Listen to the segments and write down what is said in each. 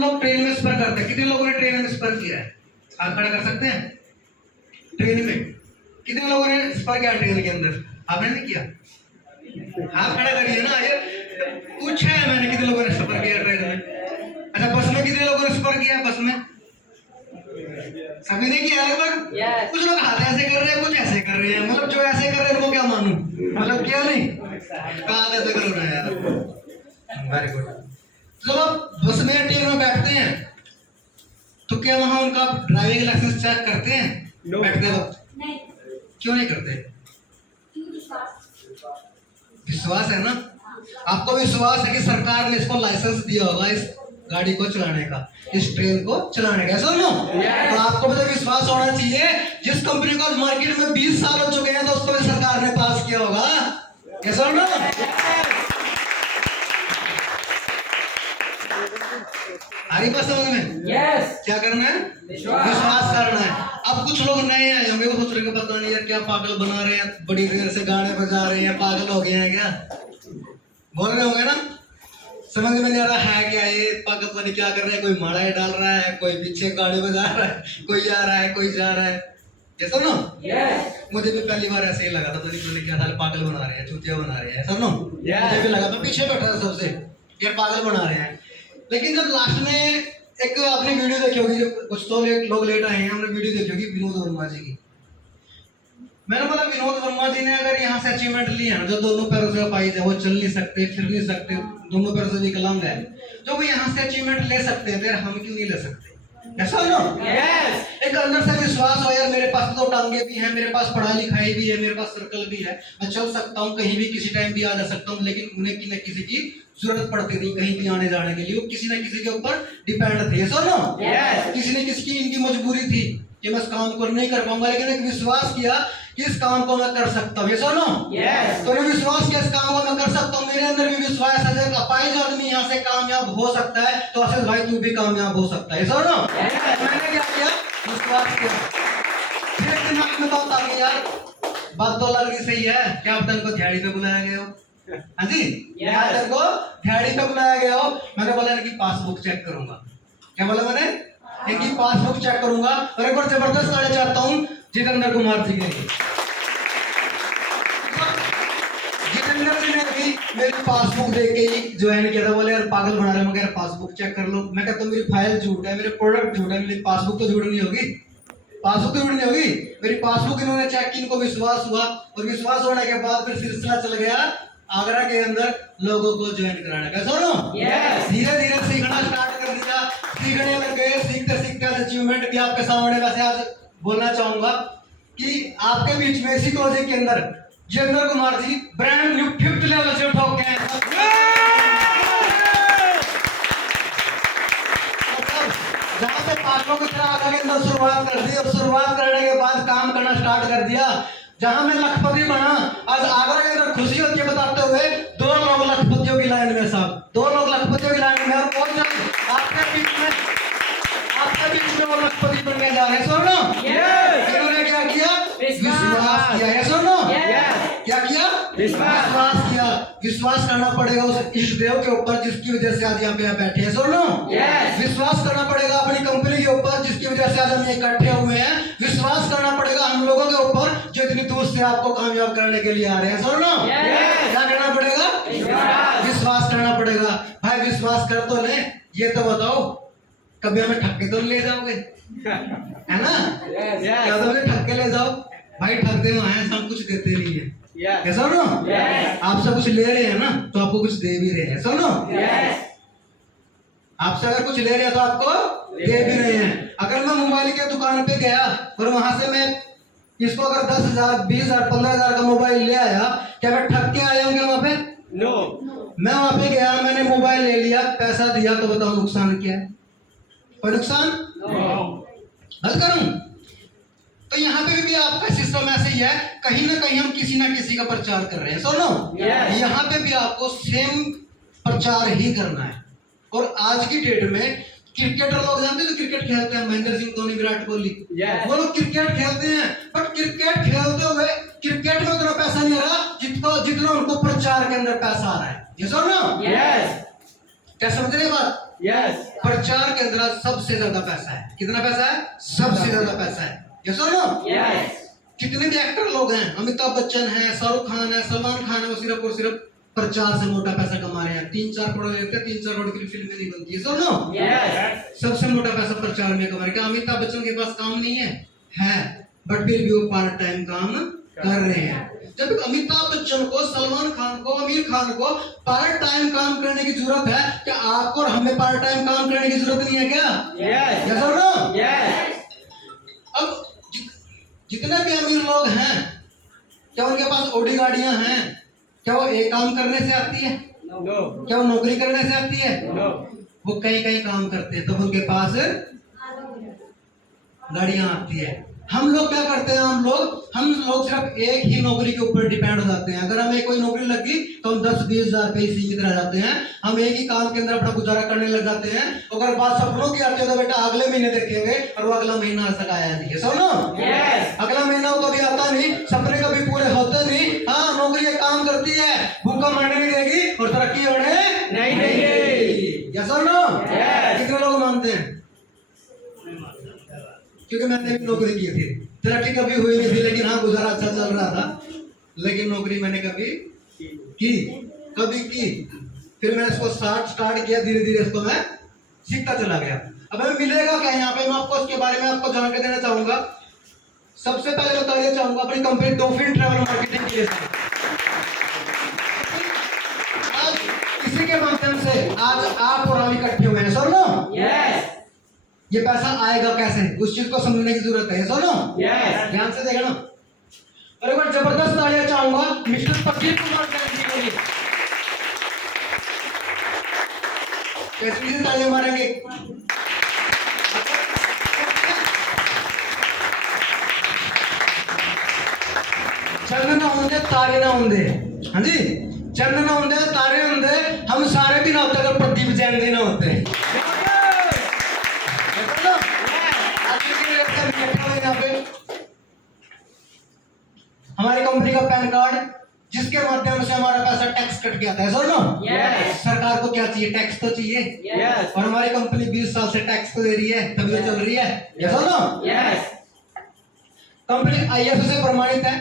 हम लोग ट्रेन में सफर करते हैं, कितने लोगों ने ट्रेन में सफर किया है? हाथ खड़ा कर सकते हैं? ट्रेन में कितने लोगों ने सफर किया ट्रेन के अंदर? आपने नहीं किया? हाथ खड़ा करिए ना, ये पूछा है मैंने कितने लोगों ने सफर किया ट्रेन में। अच्छा, बस में कितने लोगों ने सफर किया? बस में सभी ने किया लगभग। कुछ लोग हाथ ऐसे कर रहे हैं, कुछ ऐसे कर रहे हैं, मतलब जो ऐसे कर रहे हैं उनको क्या मानूं, मतलब क्या नहीं कहा ऐसे करो ना यार। Very good. चलो बस में ट्रेन में बैठते हैं तो क्या वहां उनका ड्राइविंग लाइसेंस चेक करते हैं? बैठते वक्त नहीं। क्यों नहीं करते? विश्वास है ना, आपको विश्वास है कि सरकार ने इसको लाइसेंस दिया होगा इस गाड़ी को चलाने का, इस ट्रेन को चलाने का, ऐसा ना? तो आपको भी तो विश्वास होना चाहिए। जिस कंपनी को मार्केट में 20 साल हो चुके हैं तो उसको भी सरकार ने पास किया होगा, ऐसा ना? आ रही बात समझ में? क्या करना है? विश्वास करना है। अब कुछ लोग नए आए होंगे, वो सोच रहे पता नहीं यार क्या पागल बना रहे हैं, बड़ी देर से गाने बजा रहे हैं, पागल हो गए हैं क्या? बोल रहे होंगे ना, समझ में नहीं आ रहा है क्या ये पागल, पता नहीं क्या कर रहे हैं, कोई माड़ा डाल रहा है, कोई पीछे गाने बजा रहा है, कोई आ रहा है, कोई जा रहा है, ऐसा ना? मुझे भी पहली बार ऐसे ही लगा था, पता नहीं क्या था, पागल बना रहे हैं, चूतिया बना रहे हैं, ऐसा ना? मुझे भी लगा, मैं पीछे बैठा था सबसे, यार पागल बना रहे हैं। लेकिन जब लास्ट में एक आपने वीडियो देखी होगी, जब कुछ तो लोग लेट आए हैं, हमने वीडियो देखी होगी विनोद वर्मा जी की। मैंने बोला विनोद वर्मा जी ने अगर यहाँ से अचीवमेंट ली है ना, जो दोनों पैरों से अपाहिज है, वो चल नहीं सकते, फिर नहीं सकते, दोनों पैरों से विकलांग है, जो वो यहाँ से अचीवमेंट ले सकते हैं, हम क्यों नहीं ले सकते? ऐसा ना? एक अंदर से विश्वास हो, यार मेरे पास तो टांगे भी हैं, मेरे पास पढ़ाई लिखाई भी है, मेरे पास सर्कल भी है, मैं चल सकता हूँ, कहीं भी किसी टाइम भी आ जा सकता हूँ। लेकिन उन्हें कि न किसी की जरूरत पड़ती थी कहीं भी आने जाने के लिए, वो किसी न किसी के ऊपर डिपेंड थे, ऐसा ना? किसी न किसी की इनकी मजबूरी थी कि मैं इस काम को नहीं कर पाऊंगा, लेकिन एक विश्वास किया कि इस काम को मैं कर सकता हूँ, ऐसा ना? तो मैंने विश्वास किया इस काम को मैं कर सकता हूँ। मेरे अंदर भी विश्वास है, जब अपाहिज आदमी यहाँ से कामयाब हो सकता है तो असल भाई तू भी कामयाब हो सकता है, ऐसा ना? मैंने क्या किया? विश्वास किया। फिर दिमाग में बात आ गई, यार बात तो लग रही सही है, क्या आप को दिहाड़ी पे बुलाया गया हो? हाँ जी, को दिहाड़ी पे बुलाया गया हो। मैंने बोला इनकी पासबुक चेक करूंगा। क्या बोला मैंने? इनकी पासबुक चेक करूंगा और एक बार जबरदस्त गाड़ी चाहता हूँ जितेंद्र कुमार जी के। जितेंद्र जी ने भी मेरी पासबुक देख के ही ज्वाइन किया था। बोले यार पागल बना रहे हो, मगर पासबुक चेक कर लो। मैं कहता हूँ मेरी फाइल झूठ है, मेरे प्रोडक्ट झूठ है, मेरी पासबुक तो झूठ नहीं होगी, पासबुक तो झूठ नहीं होगी। मेरी पासबुक इन्होंने चेक की, इनको विश्वास हुआ और विश्वास होने के बाद फिर सिलसिला चल गया आगरा के अंदर लोगों को ज्वाइन कराने का। सुनो, धीरे धीरे सीखना स्टार्ट कर दिया, सीखने लग गए, सीखते सीखते अचीवमेंट भी आपके सामने वैसे आज बोलना चाहूंगा कि आपके बीच में इसी कॉलेज के अंदर Jitendra Kumar ji brand new 5th level से उठा के जहां से पांचों की तरह आगे के अंदर शुरुआत कर दी और शुरुआत करने के बाद काम करना स्टार्ट कर दिया। जहां मैं लखपति बना, आज आगरा के अंदर खुशी होती है बताते हुए 2 लोग लखपतियों की लाइन में, साहब 2 लोग लखपतियों की लाइन में, और बहुत जल्द आपके बीच में वो लखपति बनने जा रहे हैं। सुनो, इन्होंने क्या किया? विश्वास किया है। सुनो, क्या किया? विश्वास किया। विश्वास करना पड़ेगा उस इष्ट देव के ऊपर जिसकी वजह से आज यहाँ पे आप बैठे हैं। सुनो, विश्वास करना पड़ेगा अपनी कंपनी के ऊपर जिसकी वजह से आज हम इकट्ठे हुए हैं। विश्वास करना पड़ेगा हम लोगों के ऊपर जो इतनी दूर से आपको कामयाब करने के लिए आ रहे हैं। सुनो, क्या करना पड़ेगा? विश्वास करना पड़ेगा। भाई विश्वास कर तो ले, ये तो बताओ कभी हमें ठग के तो ले जाओगे, है ना? क्या तो हमें ठग के ले जाओ? भाई ठगते वहां हैं, सब कुछ देते नहीं है, ऐसा ना? आपसे कुछ ले रहे हैं ना तो आपको कुछ दे भी रहे हैं। सुनो, आपसे अगर कुछ ले रहे हैं तो आपको दे भी रहे हैं। अगर मैं मोबाइल के दुकान पे गया और वहां से मैं इसको अगर 10,000 20,000 15,000 का मोबाइल ले आया, क्या मैं ठग के आया हूँ क्या वहां पे? नो। मैं वहां पे गया, मैंने मोबाइल ले लिया, पैसा दिया, तो बताओ नुकसान क्या है? कोई नुकसान? हल करूं? तो यहाँ पे भी आपका सिस्टम ऐसे ही है, कहीं ना कहीं हम किसी ना किसी का प्रचार कर रहे हैं। सुनो, यहाँ पे भी आपको सेम प्रचार ही करना है। और आज की डेट में क्रिकेटर लोग जानते हैं जो क्रिकेट खेलते हैं, महेंद्र सिंह धोनी, विराट कोहली, वो लोग क्रिकेट खेलते हैं, बट क्रिकेट खेलते हुए क्रिकेट में उतना पैसा नहीं आ रहा जितना उनको प्रचार के अंदर पैसा आ रहा है। ये सुनो, क्या समझ रहे बात? यस प्रचार के अंदर सबसे ज्यादा पैसा है। कितना पैसा है? सबसे ज्यादा पैसा है। यस और नो? यस कितने भी एक्टर लोग हैं, अमिताभ बच्चन है, शाहरुख खान है, सलमान खान है, वो सिर्फ और सिर्फ प्रचार से मोटा पैसा कमा रहे हैं। 3-4 करोड़ लेते हैं, 3-4 करोड़ की फिल्में नहीं बनती है। सुनो, यस सबसे मोटा पैसा प्रचार में कमा रहे हैं। क्या अमिताभ बच्चन के पास काम नहीं है? बट फिर भी वो पार्ट टाइम काम कर रहे हैं। जब अमिताभ बच्चन को, सलमान खान को, आमिर खान को पार्ट टाइम काम करने की जरूरत है, क्या आपको और हमें पार्ट टाइम काम करने की जरूरत नहीं है क्या? यस यस और नो? यस अब जितने भी अमीर लोग हैं, क्या उनके पास ऑडी गाड़ियां हैं? क्या वो एक काम करने से आती है? नो क्या वो नौकरी करने से आती है? नो वो कहीं कहीं काम करते हैं, तब उनके पास गाड़ियां आती है। हम लोग क्या करते हैं? हम लोग सिर्फ एक ही नौकरी के ऊपर डिपेंड हो जाते हैं। अगर हमें कोई नौकरी लगी तो हम 10-20 हजार पे ही सीमित रह जाते हैं। हम एक ही काम के अंदर अपना गुजारा करने लग जाते हैं। अगर बात सपनों की आती है तो बेटा अगले महीने देखेंगे, और वो अगला महीना आज तक आया नहीं है। सुनो, अगला महीना वो कभी आता नहीं, सपने कभी पूरे होते नहीं। हाँ, नौकरी एक काम करती है, भूखा मरने नहीं देगी और तरक्की होने नहीं देगी। यस और नो? Yes. कितने लोग मानते हैं? क्योंकि मैंने भी नौकरी की थी, तरक्की कभी हुई नहीं थी, लेकिन हाँ गुजारा अच्छा चल रहा था। लेकिन नौकरी मैंने कभी की। फिर मैंने इसको स्टार्ट किया, धीरे धीरे इसको मैं सीखता चला गया। अब हमें मिलेगा क्या यहाँ पे, मैं आपको इसके बारे में आपको जान के देना चाहूंगा। सबसे पहले बताना चाहूंगा अपनी कंपनी डॉल्फिन ट्रैवल मार्केटिंग के लिए। आज इसी के माध्यम से आज आप और हम इकट्ठे हुए हैं। सुनो, ये पैसा आएगा कैसे, उस चीज को समझने की जरूरत है। सुनो, ध्यान से देखना। और एक बार जबरदस्त तालियां चाहूंगा मिस्टर प्रदीप कुमार जैन जी के लिए। कैसी तालियां मारेंगे? चंद ना होंगे तारे ना होंगे। हाँ जी, चंद ना होंगे तारे होंगे, हम सारे भी ना होते अगर प्रदीप जैन जी ना होते। हमारी कंपनी का पैन कार्ड, जिसके माध्यम से हमारा पैसा टैक्स कट गया था। सुनो, सरकार को क्या चाहिए? टैक्स तो चाहिए। और हमारी कंपनी 20 साल से टैक्स को दे रही है, तभी तो चल रही है। सुनो, कंपनी ISO से प्रमाणित है,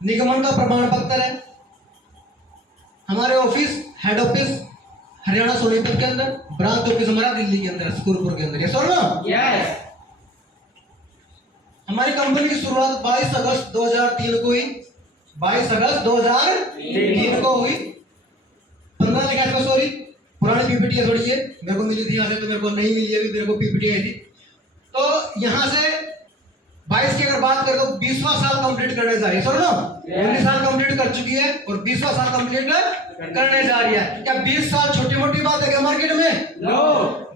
निगमन का प्रमाण पत्र है। हमारे office, head office Haryana Sonipat के अंदर, ब्रांच ऑफिस हमारा दिल्ली के अंदर, सुकुरपुर के अंदर। ये सुनो, हमारी कंपनी की शुरुआत 22 अगस्त 2003 को हुई। 22 अगस्त 2003 को हुई। 15 लिखा है, सॉरी पुरानी पीपीटी है थोड़ी, ये मेरे को मिली थी यहाँ से, तो मेरे को नहीं मिली अभी, मेरे को पीपीटी आई थी। तो यहाँ से 22 की अगर बात करें तो 20वां साल कंप्लीट करने जा रही है। सुनो, 19 साल कंप्लीट कर चुकी है और 20वां साल कंप्लीट करने जा रही है। क्या 20 साल छोटी मोटी बात है क्या मार्केट में? नो।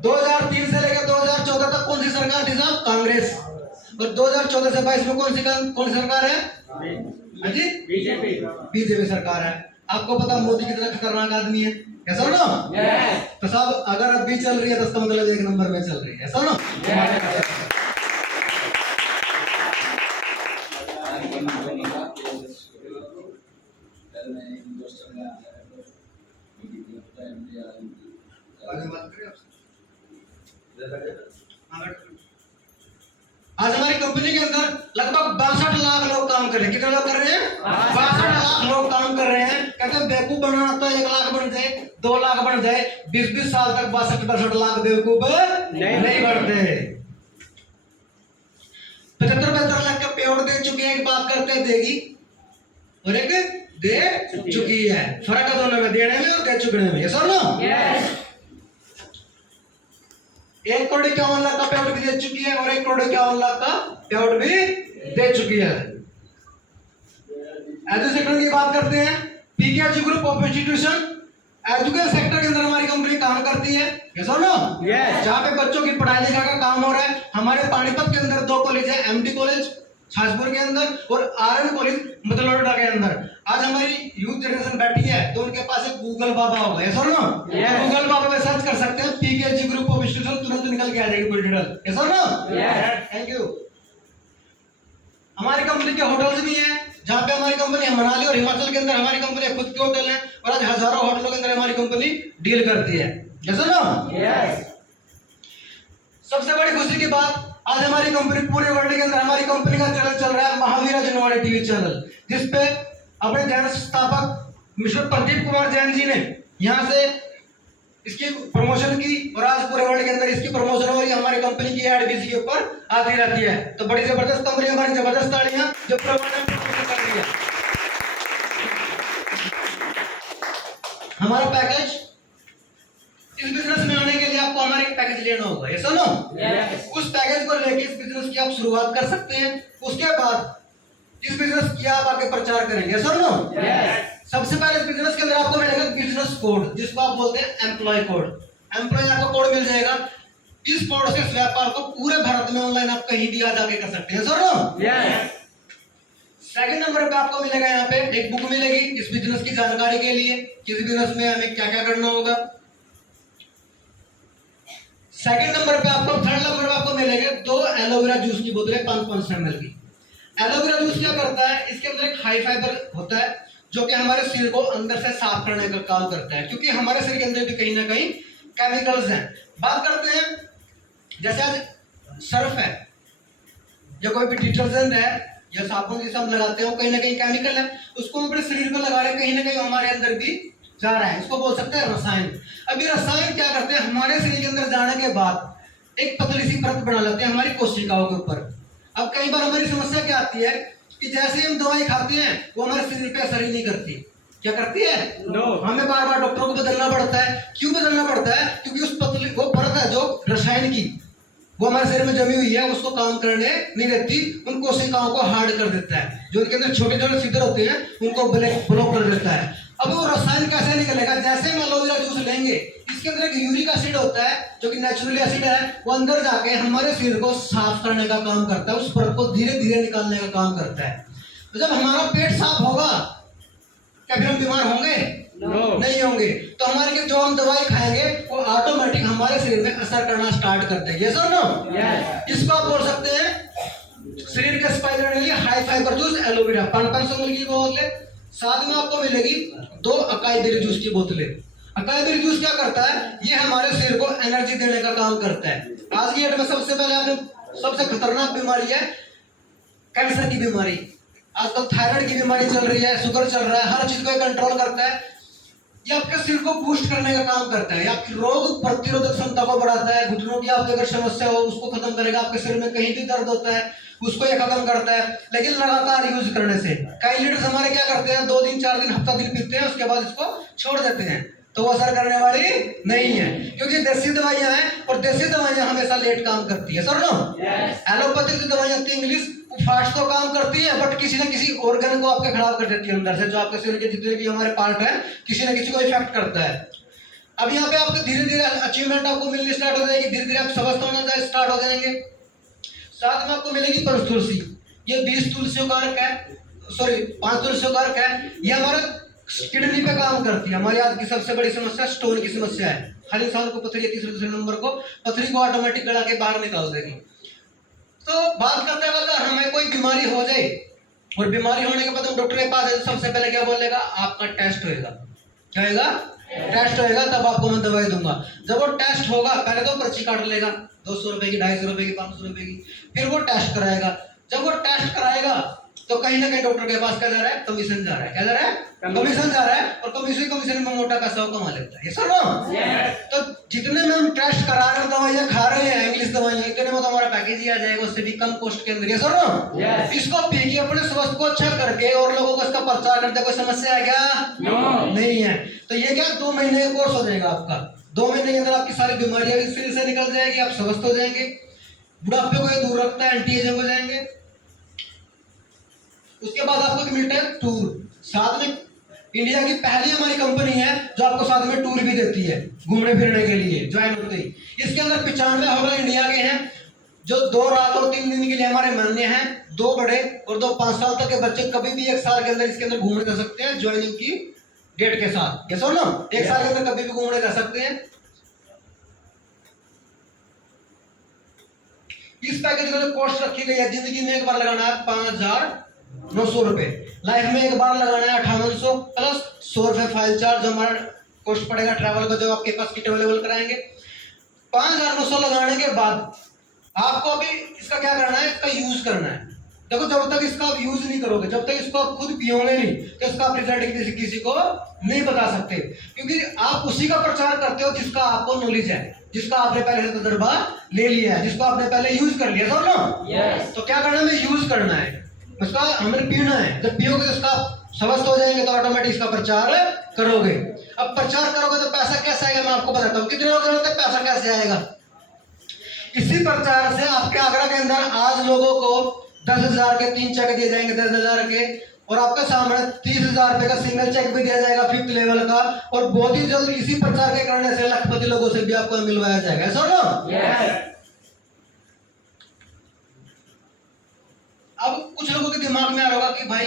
2003 से लेकर 2014 तक कौन सी सरकार थी साहब? कांग्रेस। और 2014 से 22 में कौन सी सरकार है? हाँ जी, बीजेपी सरकार है। आपको पता मोदी कितना खतरनाक आदमी है? कैसा हो ना? तो साहब अगर अब भी चल रही है तो इसका मतलब 1 नंबर में चल रही है। ऐसा ना? आज हमारी कंपनी के अंदर लगभग 62 लाख लोग काम कर रहे हैं। कितने लोग कर रहे हैं? 62 लाख लोग काम कर रहे हैं। कहते हैं बेवकूफ बनाना तो 1 लाख बन जाए, 2 लाख बन जाए, 20-20 साल तक 62 लाख बेवकूफ नहीं बढ़ते। 75 लाख का पेड़ दे चुके हैं, एक बात करते हैं देगी और एक दे चुकी है। फर्क है दोनों में, देने में और दे चुकने में। ये सुन लो, 1 करोड़ 51 लाख का पेआउट भी दे चुकी है और 1 करोड़ 51 लाख का पेआउट भी दे चुकी है। एजुकेशन सेक्टर की बात करते हैं, PKG group of institution education sector के अंदर हमारी कंपनी काम करती है। ये सुनो, जहाँ पे बच्चों की पढ़ाई लिखाई का काम हो रहा है। हमारे पानीपत के अंदर 2 कॉलेज है, MD कॉलेज छाजपुर के अंदर और RN कॉलेज मतलौडा के अंदर। आज हमारी यूथ जनरेशन बैठी है तो उनके पास एक गूगल बाबा होगा। ये सुनो, गूगल बाबा में सर्च कर सकते हैं पीकेजी ग्रुप ऑफ इंस्टीट्यूशन, तुरंत निकल के आ जाएगी पूरी डिटेल। ये सुनो, थैंक यू। हमारी कंपनी के होटल्स भी हैं, जहाँ पे हमारी कंपनी मनाली और हिमाचल के अंदर हमारी कंपनी खुद के होटल है और आज हजारों होटलों के अंदर हमारी कंपनी डील करती है। Yes no? Yes. सबसे बड़ी खुशी की बात, आज हमारी कंपनी पूरे वर्ल्ड के अंदर हमारी कंपनी का चैनल चल रहा है महावीरा जनवाड़ी टीवी चैनल, जिसपे अपने जैन स्थापक मिस्टर प्रदीप कुमार जैन जी ने यहाँ से इसकी प्रमोशन की और आज पूरे वर्ल्ड के अंदर इसकी प्रमोशन हो रही है। हमारी कंपनी की एड भी इसके ऊपर आती रहती है। तो बड़ी जबरदस्त कंपनी, हमारी जबरदस्त तालियां जो पूरे वर्ल्ड में प्रमोशन कर रही है। हमारा पैकेज, इस बिजनेस में आने के लिए आपको हमारे एक पैकेज लेना होगा, ये सुनो। Yes. उस पैकेज को लेके इस बिजनेस की आप शुरुआत कर सकते हैं। उसके बाद इस बिजनेस की आप आगे प्रचार करेंगे, सुनो। Yes. सबसे पहले इस बिजनेस के अंदर आपको मिलेगा बिजनेस कोड, जिसको आप बोलते हैं एम्प्लॉय कोड। एम्प्लॉय आपको कोड मिल जाएगा। इस कोड से इस व्यापार को पूरे भारत में ऑनलाइन आप कहीं भी जाके कर सकते हैं, सुनो। Yes. सेकंड नंबर पे आपको मिलेगा यहाँ पे एक बुक मिलेगी इस बिजनेस की जानकारी के लिए, किस बिजनेस में हमें क्या क्या करना होगा। सेकंड नंबर पे आपको, थर्ड नंबर पे आपको मिलेगा 2 एलोवेरा जूस की बोतलें 5-5 ml की। एलोवेरा जूस क्या करता है, इसके अंदर एक हाई फाइबर होता है जो कि हमारे शरीर को अंदर से साफ करने का काम करता है, क्योंकि हमारे शरीर के अंदर भी कहीं ना कहीं केमिकल्स हैं। बात करते हैं, जैसे आज सर्फ है या कोई भी डिटर्जेंट है या साबुन जिसे हम लगाते हैं, वो कहीं ना कहीं केमिकल है, उसको हम अपने शरीर को लगा रहे हैं, कहीं ना कहीं हमारे अंदर भी जा रहा है। इसको बोल सकते हैं रसायन। अब ये रसायन क्या करते हैं, हमारे शरीर के अंदर जाने के बाद एक पतली सी परत बना लेते हैं हमारी कोशिकाओं के ऊपर। अब कई बार हमारी समस्या क्या आती है कि जैसे हम दवाई खाते हैं वो हमारे शरीर पे असर ही नहीं करती। क्या करती है? No. हमें बार बार डॉक्टरों को बदलना पड़ता है। क्यों बदलना पड़ता है? क्योंकि उस पतली वो परत है जो रसायन की, वो हमारे शरीर में जमी हुई है, उसको काम करने नहीं देती, उन कोशिकाओं को हार्ड कर देता है। जो उनके अंदर छोटे छोटे छिद्र होते हैं उनको ब्लॉक कर देता है। अब वो रसायन कैसे निकलेगा? जैसे हम एलोवेरा जूस लेंगे, इसके अंदर एक यूरिक एसिड होता है जो कि नेचुरल एसिड है, वो अंदर जाके हमारे शरीर को साफ करने का काम करता है, उस परत को धीरे धीरे निकालने का काम करता है। तो जब हमारा पेट साफ होगा, क्या फिर हम बीमार होंगे? No. नहीं होंगे। तो हमारे जो हम दवाई खाएंगे वो ऑटोमेटिक हमारे शरीर में असर करना स्टार्ट करते हैं, ये सर नो। Yes. इसको आप बोल सकते हैं शरीर के सफाई करने के लिए high fibre juice aloe vera 500 ml की बोतलें। साथ में आपको मिलेगी 2 अकाई बेरी जूस की बोतलें। अकाई बेरी जूस क्या करता है, ये हमारे शरीर को एनर्जी देने का काम करता है। आज की डेट में सबसे पहले आपने, सबसे खतरनाक बीमारी है कैंसर की बीमारी। आजकल थायराइड की बीमारी चल रही है, शुगर चल रहा है, हर चीज को कंट्रोल करता है। ये आपके शरीर को बूस्ट करने का काम करता है, आपकी रोग प्रतिरोधक क्षमता को बढ़ाता है। घुटनों की आपकी अगर समस्या हो उसको खत्म करेगा, आपके शरीर में कहीं भी दर्द होता है उसको ये खत्म करता है, लेकिन लगातार यूज करने से। कई लीडर्स हमारे क्या करते हैं, 2 दिन 4 दिन हफ्ता दिन पीते हैं, उसके बाद इसको छोड़ देते हैं, तो वो असर करने वाली नहीं है, क्योंकि देसी दवाइयां हैं और देसी दवाइयां हमेशा लेट काम करती है, सर नो। एलोपैथिक जो दवाइयां होती है इंग्लिश, फास्ट तो काम करती है बट किसी ना किसी ऑर्गन को आपके खराब कर देती है अंदर से। जो आपके शरीर के जितने भी हमारे पार्ट है, किसी ना किसी को इफेक्ट करता है। अब यहाँ पे आपको धीरे धीरे अचीवमेंट आपको मिलनी स्टार्ट हो जाएगी, धीरे धीरे आप स्वस्थ होना स्टार्ट हो जाएंगे। साथ में आपको मिलेगी पंचतुलसी। ये 20 तुलसियों का अर्क है, सॉरी 5 तुलसियों का अर्क है। ये हमारे किडनी पे काम करती है। हमारी आज की सबसे बड़ी समस्या स्टोन की समस्या है। हर इंसान को पथरी है, तीसरे नंबर को पथरी को ऑटोमेटिक गला के बाहर निकाल देगी। तो बात करते वक्त हमें कोई बीमारी हो जाए और बीमारी होने के बाद हम डॉक्टर के पास जाए, सबसे पहले क्या बोलेगा, आपका टेस्ट होएगा। क्या होएगा? टेस्ट होएगा, तब आपको मैं दवाई दूंगा। जब वो टेस्ट होगा, पहले तो पर्ची काट लेगा 200 रुपए की, 250 रुपए की, 500 रुपए की, फिर वो टेस्ट कराएगा। जब वो टेस्ट कराएगा तो कहीं ना कहीं डॉक्टर के पास क्या जा रहा है, कमीशन जा रहा है। क्या जा रहा है? कमीशन जा रहा है, और कमीशन में मोटा पैसा वो कमा लेता है, ये सर नो। तो जितने में हम टेस्ट करा रहे हैं, दवाइयां खा रहे हैं, इंग्लिश दवाइयां, इतने में तो हमारा पैकेज ही आ जाएगा, उससे भी कम कॉस्ट के अंदर, ये सर नो। इसको पी के अपने स्वास्थ्य को अच्छा करके और लोगों को इसका प्रचार करते, कोई समस्या है क्या? नहीं है। तो ये क्या 2 महीने का कोर्स हो जाएगा आपका। 2 महीने के अंदर आपकी सारी बीमारियां इस शरीर से निकल जाएगी, आप स्वस्थ हो जाएंगे, बुढ़ापे को ये दूर रखता है, एंटी एजिंग हो जाएंगे। उसके बाद आपको मिलता है टूर। साथ में इंडिया की पहली हमारी कंपनी है जो आपको साथ में टूर भी देती है घूमने फिरने के लिए ज्वाइन होते ही। इसके अंदर 95 होटल इंडिया के हैं जो 2 रात और 3 दिन के लिए हमारे मान्य हैं। 2 बड़े और 2 5 साल तक के बच्चे कभी भी 1 साल के अंदर इसके अंदर घूमने जा सकते हैं ज्वाइनिंग की डेट के साथ। ये सुनो, 1 साल के अंदर कभी भी घूमने जा सकते हैं। इस पैकेज की जो कॉस्ट रखी गई है, जिंदगी में एक बार लगाना है 5,900 रुपए, लाइफ में एक बार लगाना है 5800 प्लस 100 रुपए फाइल चार्ज, हमारा कॉस्ट पड़ेगा ट्रैवल का, जो आपके पास किट अवेलेबल कराएंगे। 5,900 लगाने के बाद आपको अभी इसका क्या करना है, इसका यूज करना है। देखो जब तक इसका आप यूज नहीं करोगे, जब तक इसको आप खुद पियोगे नहीं, तो इसका आप रिजल्ट किसी को नहीं बता सकते, क्योंकि आप उसी का प्रचार करते हो जिसका आपको नॉलेज है, जिसका आपने पहले से तजुर्बा ले लिया है, जिसको आपने पहले यूज कर लिया, समझ लो। Yes. तो क्या करना है, यूज करना है, उसका हमें पीना है। जब पियोगे तो इसका स्वस्थ हो जाएंगे, तो ऑटोमेटिक इसका प्रचार करोगे। अब प्रचार करोगे तो पैसा कैसे आएगा, मैं आपको बताता हूँ। कितने लोग जानते हैं पैसा कैसे आएगा? इसी प्रचार से आपके आगरा के अंदर आज लोगों को 10,000 के 3 चेक दिए जाएंगे, 10,000 के, और आपके सामने 30,000 रुपए का सिंगल चेक भी दिया जाएगा 5th लेवल का, और बहुत ही जल्द इसी प्रचार के करने से लखपति लोगों से भी आपको मिलवाया जाएगा। सुनो। Yes. अब कुछ लोगों के दिमाग में आ रहा होगा कि भाई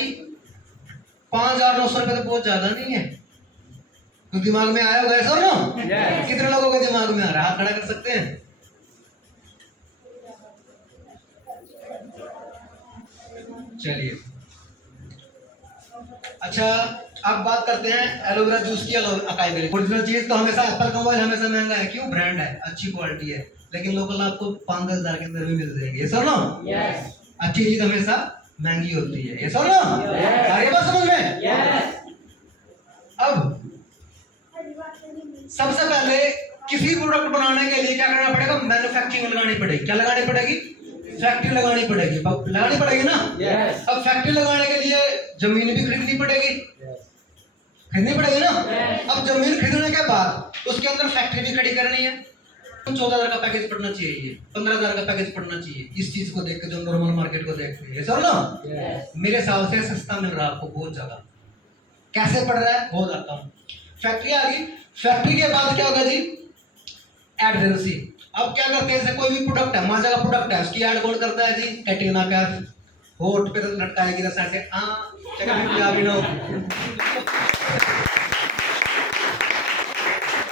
5,900 रुपए तो बहुत ज्यादा नहीं है, तो दिमाग में आया होगा, सुनो। Yes. कितने लोगों के दिमाग में आ रहा है, हाथ खड़ा कर सकते हैं? चलिए, अच्छा अब बात करते हैं एलोवेरा जूस की। अकाई बेरी ओरिजिनल चीज तो हमेशा एप्पल का ऑयल हमेशा महंगा है, क्यों? ब्रांड है, अच्छी क्वालिटी है, लेकिन लोकल आपको 5-10 हजार के अंदर भी मिल जाएंगे, ये सुनो। Yes. अच्छी चीज हमेशा महंगी होती है, ये सुनो। Yes. आगे बात समझ में? Yes. अब सबसे पहले किसी प्रोडक्ट बनाने के लिए क्या करना पड़ेगा, मैन्युफैक्चरिंग लगानी पड़ेगी। क्या लगानी पड़ेगी? फैक्ट्री लगानी पड़ेगी, लगानी पड़ेगी ना। Yes. अब फैक्ट्री लगाने के लिए जमीन भी खरीदनी पड़ेगी, खरीदनी पड़ेगी ना। अब जमीन खरीदने के बाद उसके अंदर फैक्ट्री भी खड़ी करनी है। 14,000 का पैकेज पड़ना चाहिए, 15,000 का पैकेज पड़ना चाहिए, इस चीज को देख के, जो नॉर्मल मार्केट को देख के, सर ना। Yes. मेरे हिसाब से सस्ता मिल रहा है आपको बहुत ज्यादा। कैसे पड़ रहा है वो बताता हूँ। फैक्ट्री आ गई, फैक्ट्री के बाद क्या होगा जी, एडजेंसी। अब क्या करते हैं, जैसे कोई भी प्रोडक्ट है, माजा का प्रोडक्ट है, उसकी ऐड कौन करता है जी? कैटरीना कैफ। होठ पे तो लटकाएगी रसा से, चक्कर भी ना हो।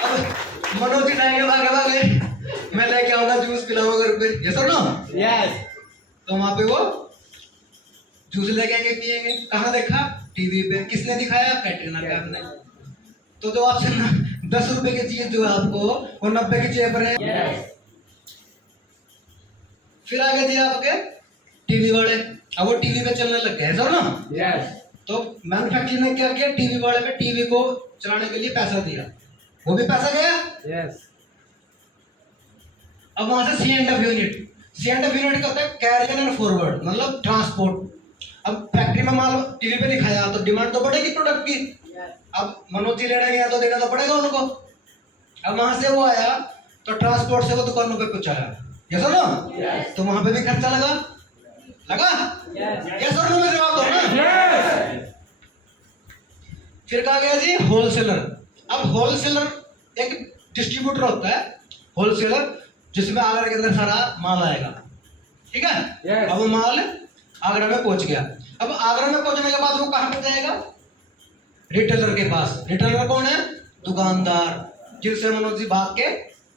अब मनोज जी जाएंगे भागे भागे, मैं लेके आऊंगा जूस पिलाऊंगा घर पे, ये सर ना। Yes. तो वहां पे वो जूस लेके आएंगे, पिएंगे। कहाँ देखा? टीवी पे। किसने दिखाया? कैटरीना कैफ ने। तो जो आपसे 10 रुपए की चीज जो है आपको वो 90 की चेप रहे। Yes. फिर आगे दिया आपके टीवी वाले, अब वो टीवी पे चलने लग गए, सर ना। Yes. तो मैन्युफैक्चरिंग ने क्या किया, टीवी वाले पे टीवी को चलाने के लिए पैसा दिया, वो भी पैसा गया। Yes. अब वहां से C&F यूनिट कहते हैं कैरियर एंड फॉरवर्ड, मतलब ट्रांसपोर्ट। अब फैक्ट्री में माल टीवी पे दिखाया तो डिमांड तो बढ़ेगी प्रोडक्ट की। अब मनोज जी लेने गया तो देना तो पड़ेगा उनको। अब वहां से वो आया तो ट्रांसपोर्ट से वो दुकानों पे पहुंचाया, ये सुनो। Yes. तो वहां पे भी खर्चा लगा। Yes. ये सुनो, में जवाब दो ना। Yes. फिर कहा गया जी होलसेलर। अब होलसेलर एक डिस्ट्रीब्यूटर होता है, होलसेलर, जिसमें आगरा के अंदर सारा माल आएगा, ठीक है। Yes. अब वो माल आगरा में पहुंच गया। अब आगरा में पहुंचने के बाद वो कहाँ पे जाएगा? रिटेलर के पास। रिटेलर कौन है? दुकानदार, जिनसे मनोज जी भाग के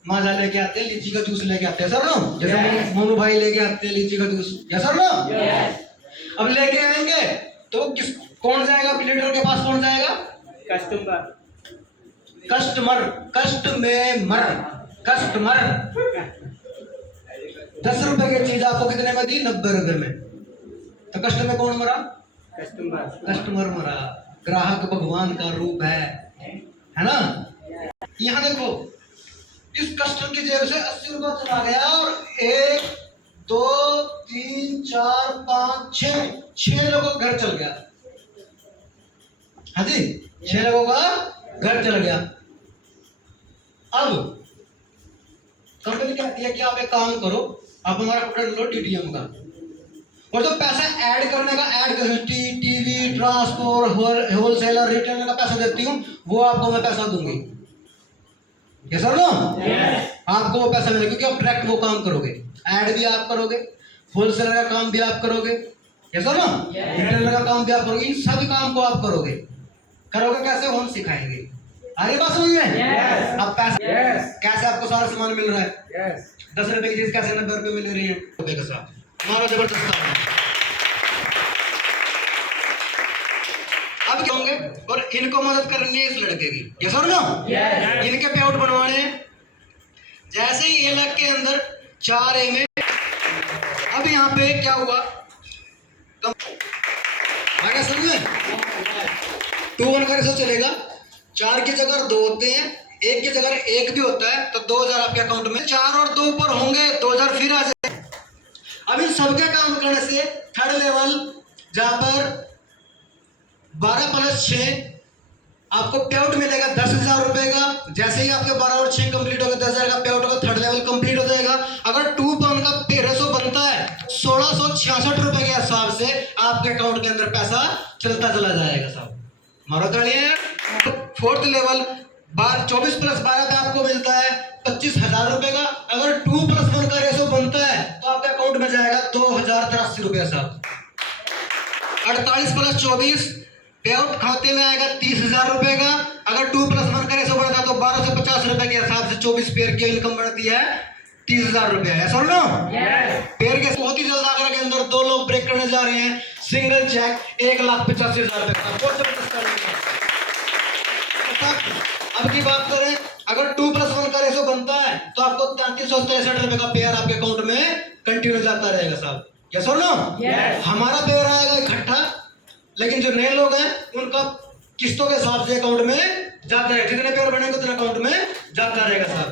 माजा लेके आते हैं, लीची का जूस लेके आते हैं, सर नो। जैसे Yes. मोनू भाई लेके आते हैं लीची का जूस, या सर नो। Yes. अब लेके आएंगे तो कौन जाएगा रिटेलर के पास? कौन जाएगा? Customer. कस्टमर। कस्टमर 10 रुपए की चीज आपको कितने में दी? 90 रुपए में। तो कस्टमर कौन मरा? Customer. कस्टमर मरा। ग्राहक भगवान का रूप है ना। यहाँ देखो, इस कस्टमर की जेब से 80 रुपया चला गया, और 1 2 3 4 5 6 लोगों का घर चल गया। हाँ जी, 6 लोगों का घर चल गया। अब कंपनी कहती है कि आप एक काम करो, आप हमारा प्रोडक्ट लो DTM का, और जो पैसा ऐड करने का, add TV, transport, wholesaler, retailer का पैसा देती हूँ, वो आपको मैं पैसा दूंगी, ये सर नो। Yes. आपको वो पैसा मिलेगा, क्योंकि आप डायरेक्ट वो काम करोगे, ऐड भी आप करोगे, होलसेलर का काम भी आप करोगे, ये सर नो। Yes. रिटेलर का काम भी आप करोगे, इन सभी काम को आप करोगे। कैसे? हम सिखाएंगे। आगे बात समझ में? Yes. अब पैसा Yes. कैसे आपको सारा सामान मिल रहा है? Yes. 10 रुपए की चीज कैसे 90 रुपए मिल रही है? रुपए का साथ हमारा जबरदस्त काम है। अब क्या होंगे? और इनको मदद करनी है इस लड़के की, यस और नो? इनके पे आउट बनवाने हैं। जैसे ही ये लग के अंदर 4A में, अब यहाँ पे क्या हुआ, आगे समझे, 2-1 का रेशो चलेगा। 4 की जगह 2 होते हैं, 1 की जगह 1 भी होता है, तो 2000 आपके अकाउंट में। 4 और 2 पर होंगे 2000 फिर आ जाए। अब इन सबके काम करने से थर्ड लेवल जहां पर 12 + 6 आपको पे आउट मिलेगा 10,000 रुपए का। जैसे ही आपके 12 और 6 कंप्लीट होगा 10,000 का पे आउट होगा, थर्ड लेवल कंप्लीट हो जाएगा। अगर 2 का रेशो बनता है 1666 रुपए के हिसाब से आपके अकाउंट के अंदर पैसा चलता चला जाएगा साहब। मारो तालियां। फोर्थ लेवल 24 + 12 पे आपको मिलता है 25,000 रुपए का। अगर 2 + 1 का रेशो बनता है तो आपके अकाउंट में जाएगा 2083 रुपया साहब। 48 + 24 पे आउट खाते में आएगा 30,000 रुपए का। अगर 2 + 1 का रेशो बनता है तो 1250 रुपए के हिसाब से 24 पेयर की इनकम बनती है 30,000 रुपया है, सर नो? पेयर के बहुत ही जल्द आकर के अंदर 2 लोग ब्रेक करने जा रहे हैं। सिंगल चेक 1,85,000 रुपए का, बहुत जबरदस्त है। अब की बात करें, अगर 2 + 1 का रेशो बनता है तो आपको 3363 रुपए का पेयर आपके अकाउंट में कंटिन्यू जाता रहेगा साहब, यस और नो? हमारा पेयर आएगा इकट्ठा, लेकिन जो नए लोग हैं उनका किस्तों के हिसाब से अकाउंट में जाता रहेगा। जितने पेयर बनेंगे उतने अकाउंट में जाता रहेगा साहब।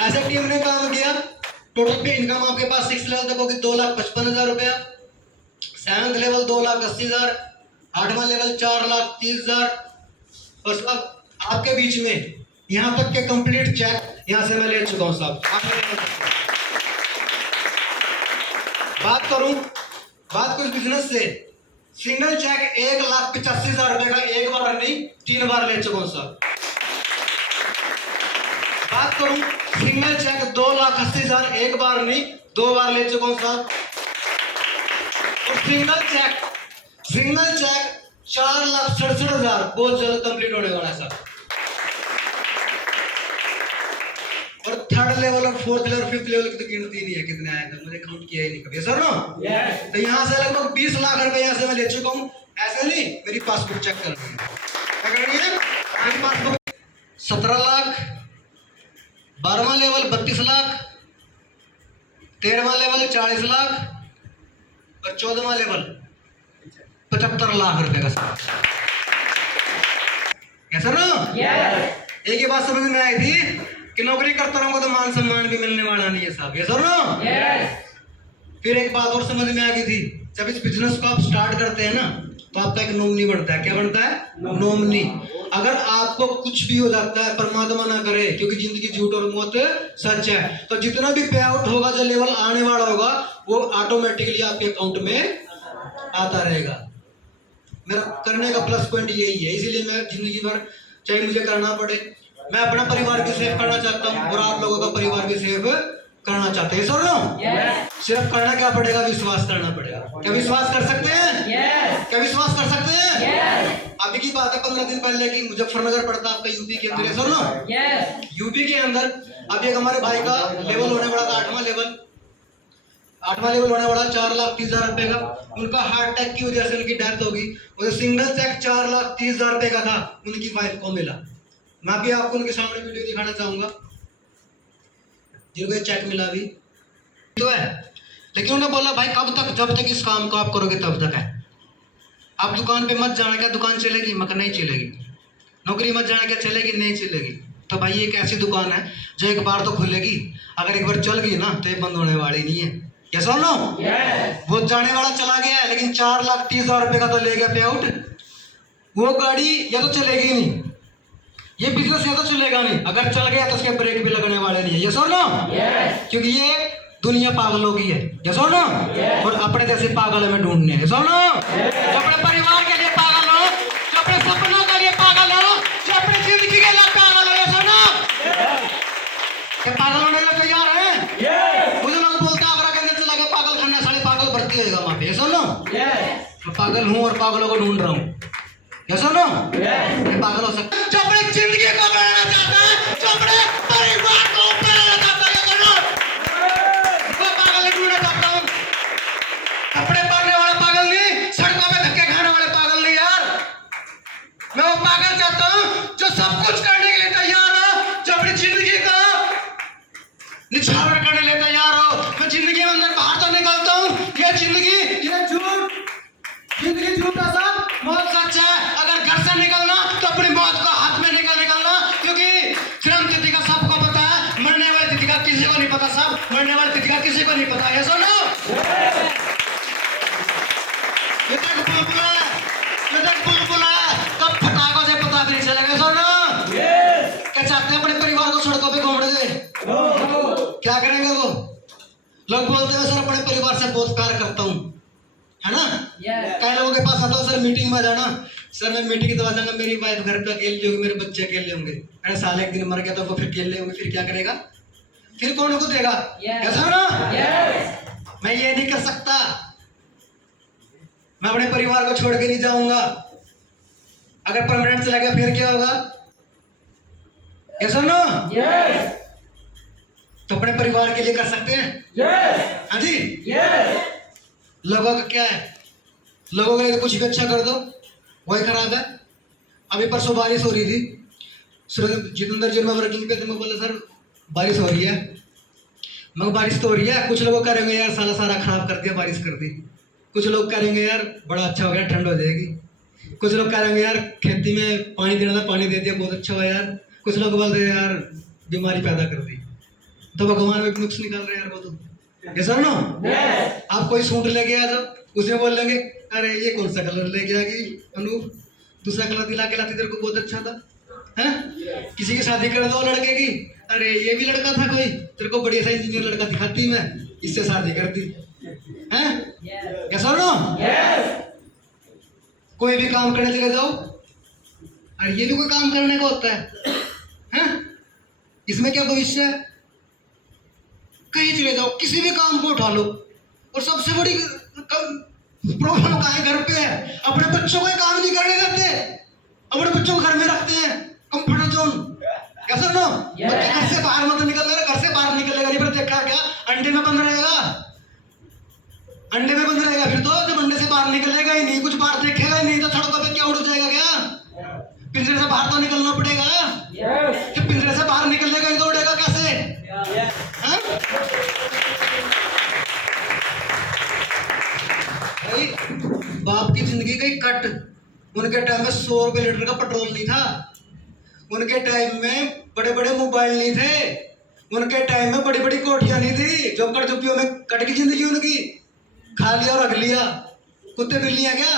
ऐसे टीम ने काम किया। टोटल पे इनकम आपके पास 6 लेवल तक होगी 2,55,000 रुपया। 7th level 2,80,000। 8वां लेवल 4,30,000। बस अब आपके बीच में यहाँ तक के कंप्लीट चेक यहाँ से मैं ले चुका हूँ साहब। बात कुछ बिजनेस से, सिंगल चेक 1,85,000 रुपए का एक बार नहीं 3 बार ले चुका हूँ साहब। बात करूं सिंगल चेक 2,80,000 एक बार नहीं 2 बार ले चुका हूं साहब। और सिंगल चेक 4,67,000 बहुत जल्द कंप्लीट होने वाला है साहब। और थर्ड लेवल और फोर्थ लेवल 5th लेवल की तो गिनती नहीं है कितने आए थे, मुझे काउंट किया ही नहीं कभी, सर नो? तो यहाँ से लगभग 20 लाख रुपए यहाँ से मैं ले चुका हूँ। ऐसे नहीं, मेरी पासबुक चेक कर रही है, क्या कर रही है मेरी पासबुक। 17 लाख। 12वां लेवल 32 लाख। 13वां लेवल 40 लाख और 14वां लेवल 75 लाख रुपए का साहब, कैसा ना? एक ही बात समझ में आई थी कि नौकरी करता रहूंगा तो मान सम्मान भी मिलने वाला नहीं है साहब, ये सर ना? फिर एक बात और समझ में आ गई थी, जब इस बिजनेस को आप स्टार्ट करते हैं ना तो आपका एक नॉमिनी बनता है। क्या बनता है? नॉमिनी। अगर आपको कुछ भी हो जाता है, परमात्मा ना करे, क्योंकि जिंदगी झूठ और मौत सच है, तो जितना भी पे आउट होगा, जो लेवल आने वाला होगा, वो ऑटोमेटिकली आपके अकाउंट में आता रहेगा। मेरा करने का प्लस पॉइंट यही है, इसीलिए मैं जिंदगी भर चाहे मुझे करना पड़े, मैं अपना परिवार भी सेव करना चाहता हूँ और आप लोगों का परिवार भी सेव करना चाहते हैं, सर नो? सिर्फ करना क्या पड़ेगा? विश्वास करना पड़ेगा। क्या विश्वास कर सकते हैं? क्या विश्वास कर सकते हैं? अभी की बात है 15 दिन पहले की, मुजफ्फरनगर पड़ता आपका यूपी के अंदर, सर नो? यूपी के अंदर अब एक हमारे भाई का लेवल होने वाला था 8वां लेवल होने वाला 4,30,000 रुपए का। उनका हार्ट अटैक की वजह से उनकी डेथ होगी और सिंगल चेक 4,30,000 रुपए का था, उनकी वाइफ को मिला। मैं भी आपको उनके सामने वीडियो दिखाना चाहूंगा जिनको चेक मिला भी तो है। लेकिन उन्होंने बोला भाई कब तक? जब तक इस काम को आप करोगे तब तक है। आप दुकान पे मत जाना, क्या दुकान चलेगी? मगर नहीं चलेगी। नौकरी मत जाना, क्या चलेगी? नहीं चलेगी। तो भाई ये एक ऐसी दुकान है जो एक बार तो खुलेगी, अगर एक बार चल गई ना तो ये बंद होने वाली नहीं है, यस और नो? वो जाने वाला चला गया है, लेकिन 4,30,000 रुपए का तो ले गया पे आउट। वो गाड़ी या तो चलेगी नहीं, ये बिजनेस या तो चलेगा नहीं, अगर चल गया तो उसके ब्रेक भी लगने वाले नहीं है, यस और नो? क्योंकि ये दुनिया पागलों की है, यस और नो? और अपने जैसे पागल हमें ढूंढने हैं, यस और नो? जो अपने परिवार के लिए पागल हो, जो अपने सपनों के लिए पागल हो, जो अपनी जिंदगी के लिए पागल हो, यस और नो? क्या पागल होने के लिए तैयार है? मुझे लोग बोलता आगरा के अंदर चला गया पागल खाना, साले पागल भर्ती होगा वहां पे, यस और नो? मैं पागल हूँ और पागलों को ढूंढ रहा हूँ, यस और नो? मैं पागल हो सकता जो अपनी जिंदगी को बनाना चाहता है, जो अपने परिवार को बनाना चाहता है, यस और नो? मैं पागल ढूंढना चाहता हूँ। चाहता हूँ जो सब कुछ करने के लिए तैयार हो, जो अपनी जिंदगी का निछावर करने के लिए तैयार हो। मैं जिंदगी में अंदर बाहर तो निकलता हूँ, ये जिंदगी ये झूठ, जिंदगी झूठ का साथ, मौत सच है। अगर घर से निकलना तो अपनी मौत को हाथ में निकलना, क्योंकि जन्म तिथि का सबको पता है, मरने वाली तिथि का किसी को नहीं पता। सब मरने वाली तिथि का किसी को नहीं पता है, सुनो। ये तक बुलबुला है, ये तक बुलबुला है, कब फटाकों से पता भी नहीं चलेगा, सुनो। क्या चाहते हैं अपने परिवार को सड़कों पे घूमने दे? क्या करेंगे वो? लोग बोलते हैं सर अपने परिवार से बहुत प्यार करता हूँ, है ना? कई लोगों के पास आता हूँ, सर मीटिंग में जाना, सर मैं मीटिंग की दवा जाऊंगा, मेरी वाइफ घर पे अकेले होगी, मेरे बच्चे अकेले होंगे। अरे साल एक दिन मर गया तो वो फिर अकेले होंगे, फिर क्या करेगा? फिर कौन को देगा? कैसा ना? मैं ये नहीं कर सकता, मैं अपने परिवार को छोड़ के नहीं जाऊंगा। अगर परमानेंट चला गया फिर क्या होगा? कैसा ना? तो अपने परिवार के लिए कर सकते हैं। हाँ जी। लोगों का क्या है? लोगों के लिए तो कुछ भी अच्छा कर दो वही खराब है। अभी परसों बारिश हो रही थी, जितेंद्र जी में वर्किंग पे थे, मैं बोला सर बारिश हो रही है। मैं बारिश तो हो रही है, कुछ लोग करेंगे यार साला सारा खराब कर दिया, बारिश कर दी। कुछ लोग करेंगे यार बड़ा अच्छा हो गया, ठंड हो जाएगी। कुछ लोग करेंगे यार खेती में पानी देना था, पानी दे दिया, बहुत अच्छा हुआ यार। कुछ लोग बोलते हैं यार बीमारी पैदा कर दी। तो भगवान में नुक्स निकाल रहे हैं यार वो तो, ये सर ना। आप कोई सूट लेके आ जाओ, उसे बोल लेंगे अरे ये कौन सा कलर लेके आ गई अनूप, दूसरा कलर दिला के लाती, तेरे को बहुत अच्छा था, है? किसी की शादी कर दो लड़के की, अरे ये भी लड़का था कोई, तेरे को बढ़िया सा इंजीनियर लड़का दिखाती मैं, इससे शादी कर दी, हैं? क्या सर ना? कोई भी काम करने चले जाओ, अरे ये भी कोई काम करने का होता है, हैं? इसमें क्या भविष्य है? कहीं चले जाओ, किसी भी काम को उठा लो, और सबसे बड़ी प्रॉब्लम कहाँ है? घर पे है। अपने बच्चों को काम नहीं करने देते, अपने बच्चों को घर में रखते हैं, कंफर्ट जोन। कैसा ना? बच्चे घर से बाहर मत निकल रहे, घर से बाहर निकलेगा नहीं, फिर देखा क्या अंडे में बंद रहेगा, अंडे में बंद रहेगा। फिर तो जब अंडे से बाहर निकलेगा ही नहीं, कुछ बाहर देखेगा ही नहीं, तो सड़कों पे क्या उड़ जाएगा? क्या पिंजरे से बाहर तो निकलना पड़ेगा। जब पिंजरे से बाहर निकलेगा ही तो उड़ेगा कैसे? बाप की जिंदगी गई कट। उनके टाइम में 100 रुपए लीटर का पेट्रोल नहीं था, उनके टाइम में बड़े बड़े मोबाइल नहीं थे, उनके टाइम में बड़ी बड़ी कोठियां नहीं थी। झोपड़ झुप्पियों में कट की जिंदगी उनकी, खा लिया और रख लिया, कुत्ते बिल्लियां क्या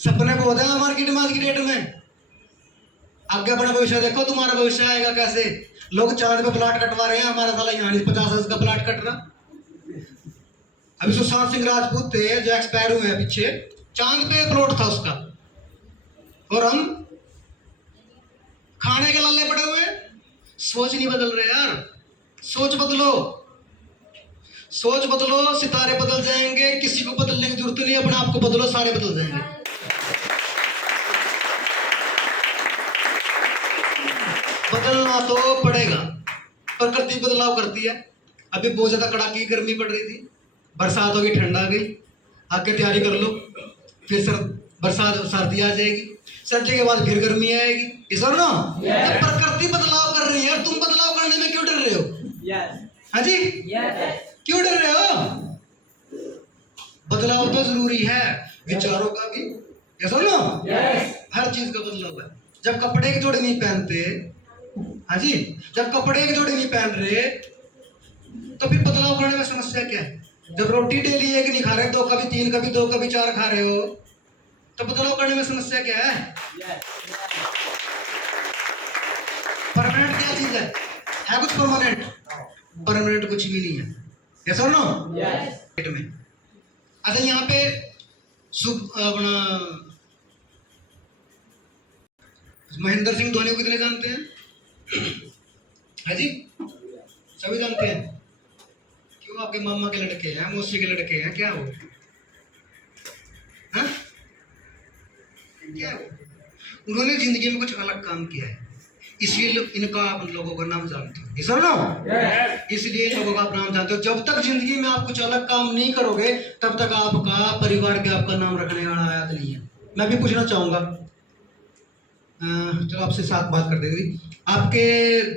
सपने बहुत है मार्केट में आज की डेट में। आगे अपना भविष्य देखो, तुम्हारा भविष्य आएगा कैसे? लोग चांद पे प्लाट कटवा रहे हैं, हमारा साला यहाँ 50 का प्लाट कट रहा। अभी सुशांत सिंह राजपूत थे जो एक्सपायर हुए हैं पीछे, चांद पे प्लॉट था उसका, और हम खाने के लाले पड़े हुए। सोच नहीं बदल रहे यार, सोच बदलो, सोच बदलो, सितारे बदल जाएंगे। किसी को बदलने की जरूरत नहीं, अपने आप को बदलो, सारे बदल जाएंगे। बदलना तो पड़ेगा, प्रकृति बदलाव करती है। अभी बहुत ज्यादा कड़ाके की गर्मी पड़ रही थी, बरसात होगी, ठंड आ गई, आगे तैयारी कर लो, फिर बरसात सर्दी आ जाएगी, सर्दी के बाद फिर गर्मी आएगी। इस ना प्रकृति बदलाव कर रही है, तुम बदलाव करने में क्यों डर रहे हो? हाँ जी, क्यों डर रहे हो? बदलाव तो जरूरी है, विचारों का भी, ऐसा ना हर चीज का बदलाव है। जब कपड़े के जोड़े नहीं पहनते, हाँ जी, जब कपड़े के जोड़े नहीं पहन रहे तो फिर बदलाव करने में समस्या क्या है? जब रोटी डेली एक नहीं खा रहे, दो कभी 3, कभी 2, कभी 4 खा रहे हो, तो बदलाव करने में समस्या क्या है? परमानेंट क्या चीज है कुछ परमानेंट? परमानेंट कुछ भी नहीं है, यस और नो? में अच्छा, यहाँ पे अपना महेंद्र सिंह धोनी को कितने जानते हैं? है जी, सभी जानते हैं। क्यों? आपके मामा के लड़के हैं, मौसी के लड़के हैं, क्या हो? हाँ? क्या हो? उन्होंने जिंदगी में कुछ अलग काम किया है, इसलिए इनका आप लोगों का नाम जानते हो, सर ना? इसलिए लोगों का आप नाम जानते हो। जब तक जिंदगी में आप कुछ अलग काम नहीं करोगे, तब तक आपका परिवार भी आपका नाम रखने वाला आया नहीं है। मैं भी पूछना चाहूंगा, चलो आपसे साथ बात कर देगी। आपके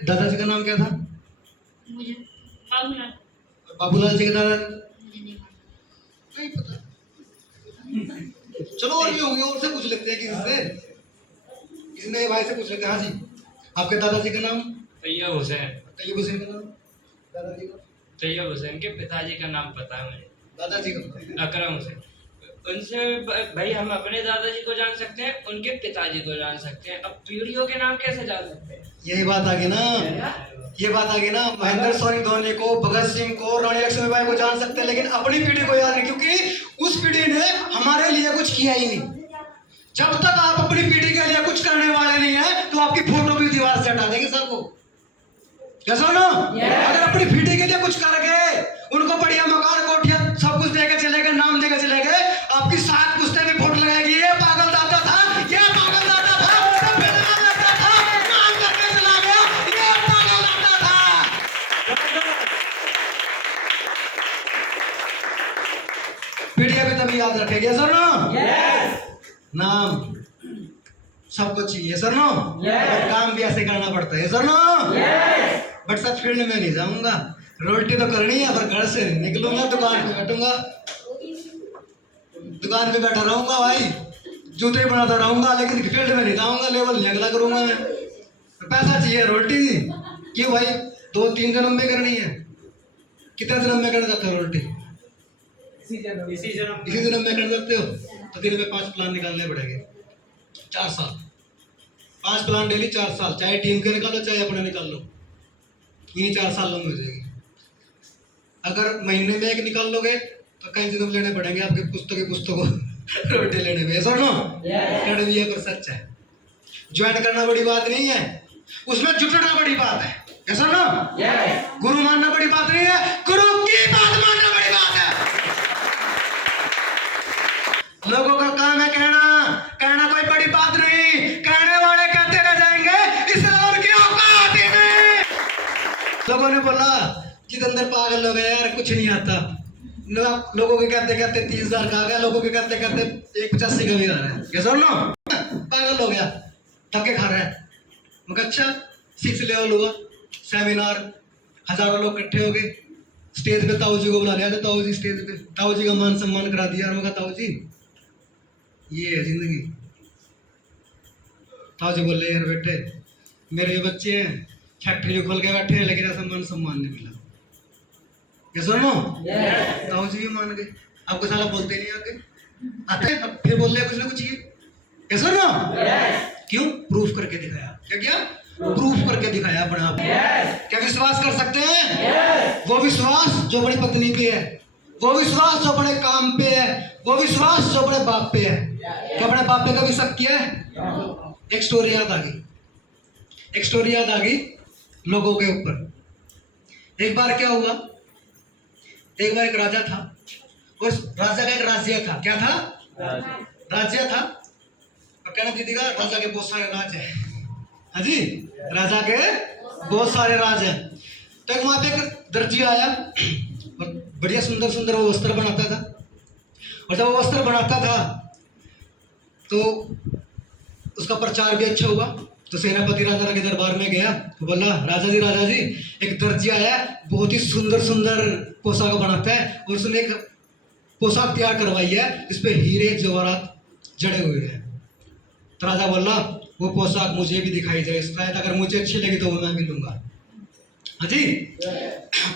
दादाजी का नाम क्या था? मुझे बाबूलाल। बाबूलाल जी के दादा? मुझे नहीं मालूम। नहीं पता। चलो और भी होंगे, और से पूछ लेते हैं किसी से, किसी नए भाई से पूछ लेते हैं। हाँ जी, आपके दादाजी का नाम? तैयब हुसैन। तैयब हुसैन का नाम? दादाजी का? तैयब हुसैन के पिताजी का नाम पता है मुझे, दादाजी का? अकरम हुसैन। उनसे भाई हम अपने दादाजी को जान सकते हैं, उनके पिताजी को जान सकते हैं, अब पीढ़ियों के नाम कैसे जान सकते हैं? यही बात आ गई ना, ये बात आ गई ना। महेंद्र सिंह धोनी को, भगत सिंह को, रानी लक्ष्मीबाई को जान सकते हैं, लेकिन अपनी पीढ़ी को याद नहीं, क्योंकि उस पीढ़ी ने हमारे लिए कुछ किया ही नहीं। जब तक आप अपनी पीढ़ी के लिए कुछ करने वाले नहीं है, तो आपकी फोटो भी दीवार से हटा देंगे सबको। क्या सुनो? अगर अपनी पीढ़ी के लिए कुछ कर गए, उनको बढ़िया मकान कोठिया सब कुछ देके चले गए, नाम देके चले गए, आपकी 7 पुश्तें भी फोटो लगाएगी, ये पागल दादा था, ये पागल दादा था, ये बेईमान दादा था, नाम करके चला गया, ये पागल दादा था। पीढ़ियां भी तभी याद रखेगी, सर ना? नाम सबको चाहिए, सर नो? और काम भी ऐसे करना पड़ता है, सर नो? बट सब फील्ड में नहीं जाऊंगा, रोटी तो करनी है, पर घर से निकलूंगा, दुकान पे बैठूंगा, दुकान पे बैठा रहूंगा भाई, जूते बनाता रहूंगा, लेकिन फील्ड में नहीं जाऊंगा, लेवल नहीं अगला करूंगा मैं। पैसा चाहिए, रोटी क्यों भाई? 2-3 जन्म में करनी है। कितने जन्म में कर सकते हो रोटी? इसी जन्म में कर सकते हो, तो दिन में 5 प्लान निकालने पड़ेंगे। 4 साल 5 प्लान डेली, 4 साल, चाहे टीम के निकालो चाहे अपने निकाल लो, ये 4 साल में हो जाएगी। अगर महीने में एक निकाल लोगे तो कई जन्म लेने पड़ेंगे आपके पुस्तकों रोटी लेने में, ऐसा ना? कड़वी है पर सच है। ज्वाइन करना बड़ी बात नहीं है, उसमें जुटना बड़ी बात है, ऐसा ना? गुरु मानना बड़ी बात नहीं है, गुरु की बात मानना बड़ी बात है। लोगों का काम है कहना कोई बड़ी बात नहीं, कहने वाले कहते रह जाएंगे, इससे उनकी औकात ही नहीं। लोगों ने बोला जितेंद्र पागल हो गया यार, कुछ नहीं आता। लोगों के कहते कहते 30,000 का आ गया, लोगों के कहते कहते 185 का भी आ रहा है, क्या सुन लो? पागल हो गया, धक्के खा रहा है। मगर अच्छा 6 लेवल हुआ, सेमिनार, हजारों लोग इकट्ठे हो गए, स्टेज पे ताऊ जी को बुला लिया, ताऊ जी स्टेज पे, ताऊ जी का मान सम्मान करा दिया। मैं कहा ताऊ जी ये है जिंदगी। ताऊ जी बोले यार बेटे मेरे ये बच्चे हैं, फैक्ट्री खोल के बैठे हैं, लेकिन ऐसा मान सम्मान नहीं मिला, ये सुनो? ताऊ जी भी मान गए, आपको साला बोलते नहीं आगे आते, अब फिर बोल रहे कुछ ना कुछ, ये सुनो? क्यों? प्रूफ करके दिखाया। क्या प्रूफ करके दिखाया अपने आप। क्या विश्वास कर सकते हैं? वो विश्वास जो अपनी पत्नी पे है, वो विश्वास जो अपने काम पे है, वो विश्वास जो अपने बाप पे है। तो अपने बाप पे कभी शक किया है? एक स्टोरी याद आ गई लोगों के ऊपर। एक बार क्या हुआ, एक बार एक राजा था, उस राजा का एक राज्य था। क्या था? राज्य था। और कहना दीदी का राजा के बहुत सारे राज है। हाँ जी, राजा के बहुत सारे राज हैं। तो एक वहां पे एक दर्जी आया और बढ़िया सुंदर सुंदर वो वस्त्र बनाता था। और जब वो वस्त्र बनाता था तो उसका प्रचार भी अच्छा हुआ। तो सेनापति राजा के दरबार में गया तो बोला राजा जी एक दर्जी आया बहुत ही सुंदर सुंदर पोशाक बनाता है और उसने एक पोशाक तैयार करवाई है जिसपे हीरे जवाहरात जड़े हुए हैं। तो राजा बोला वो पोशाक मुझे भी दिखाई जाए, शायद अगर मुझे अच्छी लगी तो वो मैं भी लूंगा। हाँ जी।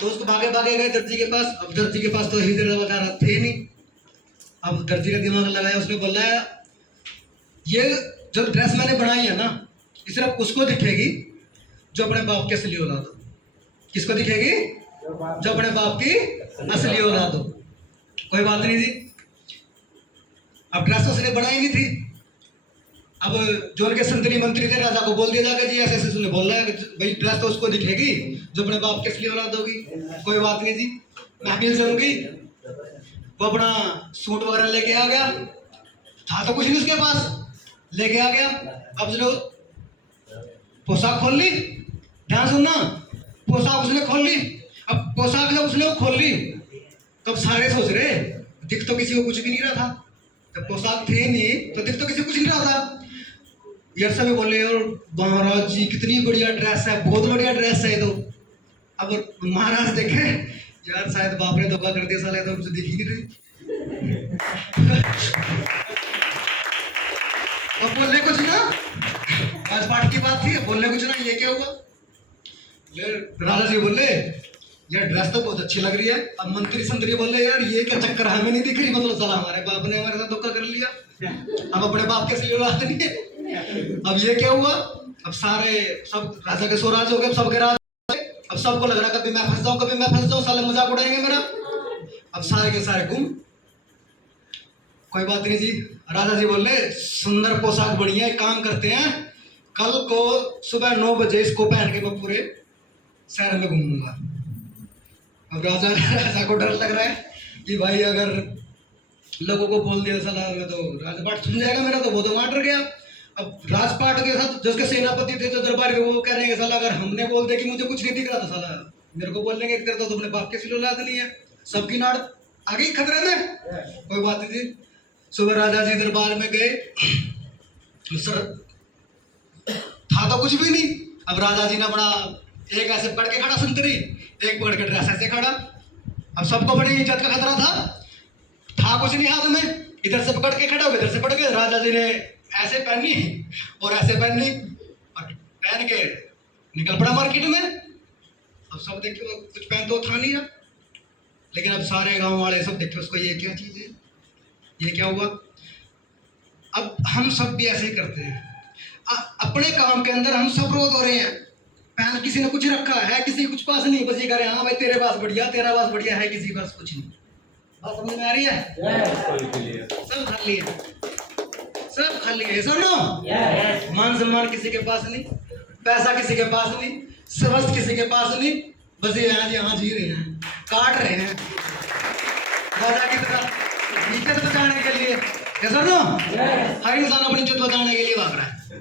तो उसको भागे भागे गए दर्जी के पास। अब दर्जी के पास तो हीरे जवाहरात थे नहीं। अब दर्जी का दिमाग लगाया, उसने बोला ये जो ड्रेस मैंने बनाई है ना ये सिर्फ उसको दिखेगी जो अपने बाप की असली औलाद हो। किसको दिखेगी? जो अपने बाप की असली औलाद हो। कोई बात नहीं थी। अब ड्रेस उसने बनाई नहीं थी। अब जो उनके संतरी मंत्री थे राजा को बोल दिया जाएगा जी ऐसे ऐसे उसने बोल रहा है कि भाई ड्रेस तो उसको दिखेगी जो अपने बाप की असली औलाद होगी। कोई बात नहीं जी। महफिल जम गई। वो अपना सूट वगैरह लेके आ गया। था तो कुछ नहीं उसके पास, लेके आ गया। अब जो पोशाक खोल ली, ध्यान सुनना, पोशाक उसने खोल ली। अब पोशाक जब उसने खोल ली तब सारे सोच रहे दिख तो किसी को कुछ भी नहीं रहा था। जब पोशाक थे नहीं तो दिख तो किसी को कुछ नहीं रहा था। यार सभी बोले यार महाराज जी कितनी बढ़िया ड्रेस है, बहुत बढ़िया ड्रेस है ये तो। अब महाराज देखे यार शायद बाप ने धोखा कर दिया साले, तो मुझे दिख ही नहीं रही। अब बोलने कुछ ना, राजपाट की बात थी, बोलने कुछ ना, ये क्या हुआ? राजा जी बोले यार ड्रेस तो बहुत अच्छी लग रही है। अब मंत्री संतरी बोले यार ये क्या चक्कर है, हमें नहीं दिख रही, मतलब साला हमारे बाप ने हमारे साथ धोखा कर लिया, हम अपने बाप के लिए औलाद नहीं है। अब ये क्या हुआ? अब सारे सब राजा के स्वराज हो गए, सबके राज। अब सबको लग रहा कभी मैं फंस जाऊं, कभी मैं फंस जाऊं, साले मजाक उड़ाएंगे मेरा। अब सारे के सारे गुम। कोई बात नहीं जी, राजा जी बोले सुंदर पोशाक बढ़िया, एक काम करते हैं कल को सुबह 9 बजे इसको पहन के मैं पूरे शहर में घूमूंगा। अब राजा को डर लग रहा है कि भाई अगर लोगों को बोल दिया साला मैं तो राजपाट सुन जाएगा मेरा, तो वो तो वहां डर गया। अब राजपाट के साथ जिसके सेनापति थे, जो दरबारी, वो कह रहे हैं साला अगर हमने बोल दिया कि मुझे कुछ नहीं दिख रहा, तो साला मेरे को बोल देंगे तेरे तो अपने बाप के सिलो लाद नहीं है, सबकी नाड़ आगे ही खतरे में। कोई बात नहीं थी। सुबह राजा जी दरबार में गए, सर था तो कुछ भी नहीं। अब राजा जी ने बड़ा एक ऐसे पढ़ के खड़ा संतरी, एक पढ़ के ड्रेस ऐसे खड़ा। अब सबको बड़ी इज्जत का खतरा था कुछ नहीं हाथ में, इधर से पकड़ के खड़ा हो, इधर से पकड़ के। राजा जी ने ऐसे पहनी और ऐसे पहनी और पहन के निकल पड़ा मार्केट में। अब सब देखे कुछ पहन तो था नहीं है, लेकिन अब सारे गांव वाले सब देखे उसको, ये क्या चीज है, ये क्या हुआ? अब हम सब भी ऐसे ही करते हैं, अपने काम के अंदर हम सब रोज हो रहे हैं। पहन किसी ने कुछ रखा है, किसी के कुछ पास नहीं, बस ये कह रहे हैं हाँ भाई तेरे पास बढ़िया, तेरा पास बढ़िया है, किसी के पास कुछ नहीं। बात समझ में आ रही है? सब खाली है, सब खाली है, सुनो। मान सम्मान किसी के पास नहीं, पैसा किसी के पास नहीं, स्वस्थ किसी के पास नहीं, बस ये यहाँ जी रहे हैं, काट रहे हैं राजा की तरह इज्जत बचाने के लिए। सुनो, हर इंसान अपनी इज्जत बचाने के लिए भाग रहा है।